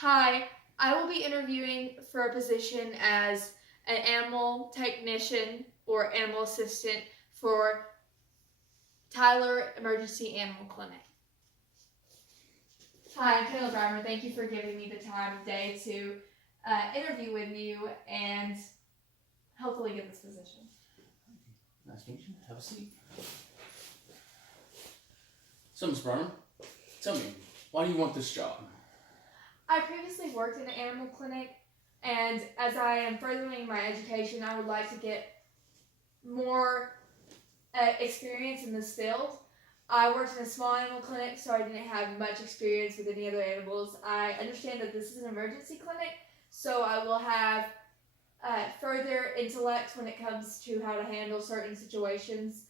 Hi, I will be interviewing for a position as an animal technician or animal assistant for Tyler Emergency Animal Clinic. Hi, I'm Kayla Driver. Thank you for giving me the time of day to interview with you and hopefully get this position. Nice to meet you. Have a seat. So, Ms. Brunner, tell me, why do you want this job? I previously worked in an animal clinic, and as I am furthering my education, I would like to get more experience in this field. I worked in a small animal clinic, so I didn't have much experience with any other animals. I understand that this is an emergency clinic, so I will have further intellect when it comes to how to handle certain situations,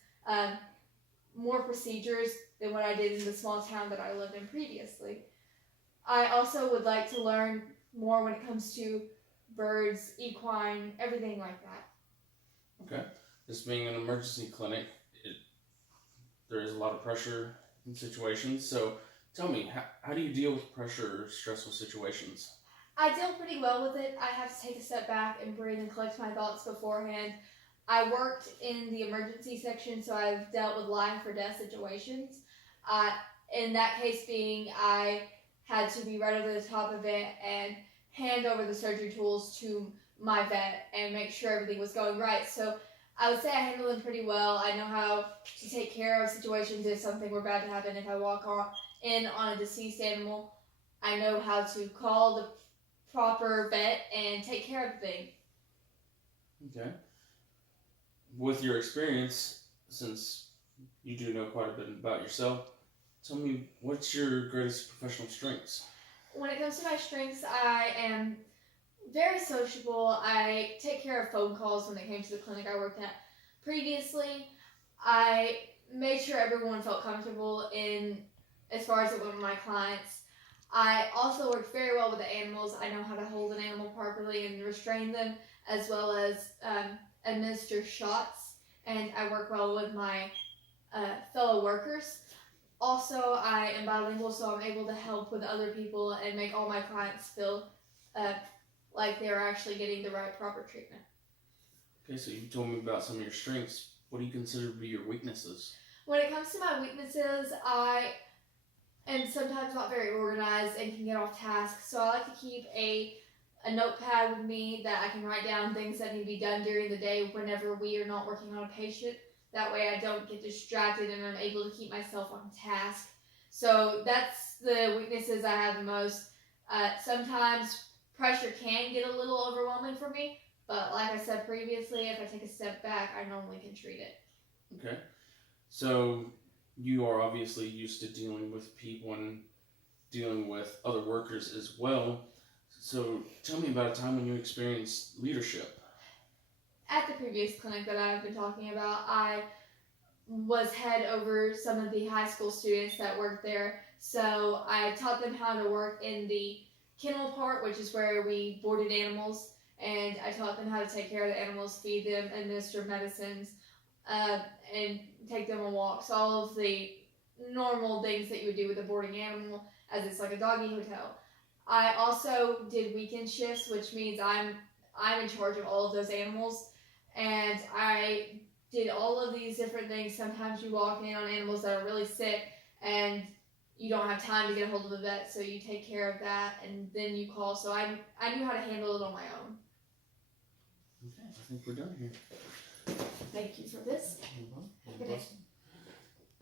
more procedures than what I did in the small town that I lived in previously. I also would like to learn more when it comes to birds, equine, everything like that. Okay. This being an emergency clinic, there is a lot of pressure in situations. So, tell me, how do you deal with pressure or stressful situations? I deal pretty well with it. I have to take a step back and breathe and collect my thoughts beforehand. I worked in the emergency section, so I've dealt with life or death situations. In that case being, I had to be right over the top of it and hand over the surgery tools to my vet and make sure everything was going right. So I would say I handle them pretty well. I know how to take care of situations if something were bad to happen. If I walk in on a deceased animal, I know how to call the proper vet and take care of the thing. Okay. With your experience, since you do know quite a bit about yourself, tell me, what's your greatest professional strengths? When it comes to my strengths, I am very sociable. I take care of phone calls when it came to the clinic I worked at previously. I made sure everyone felt comfortable in as far as it went with my clients. I also worked very well with the animals. I know how to hold an animal properly and restrain them, as well as administer shots. And I work well with my fellow workers. Also, I am bilingual, so I'm able to help with other people and make all my clients feel like they're actually getting the right proper treatment. Okay, so you told me about some of your strengths. What do you consider to be your weaknesses? When it comes to my weaknesses, I am sometimes not very organized and can get off task, so I like to keep a notepad with me that I can write down things that need to be done during the day whenever we are not working on a patient. That way I don't get distracted and I'm able to keep myself on task. So that's the weaknesses I have the most. Sometimes pressure can get a little overwhelming for me, but like I said previously, if I take a step back, I normally can treat it. Okay. So, you are obviously used to dealing with people and dealing with other workers as well. So, tell me about a time when you experienced leadership. At the previous clinic that I've been talking about, I was head over some of the high school students that worked there. So I taught them how to work in the kennel part, which is where we boarded animals, and I taught them how to take care of the animals, feed them, administer medicines, and take them on walks. All of the normal things that you would do with a boarding animal, as it's like a doggy hotel. I also did weekend shifts, which means I'm in charge of all of those animals, and I did all of these different things. Sometimes you walk in on animals that are really sick and you don't have time to get a hold of the vet, so you take care of that and then you call. So I knew how to handle it on my own. Okay, I think we're done here. Thank you for this. You're welcome. Good day.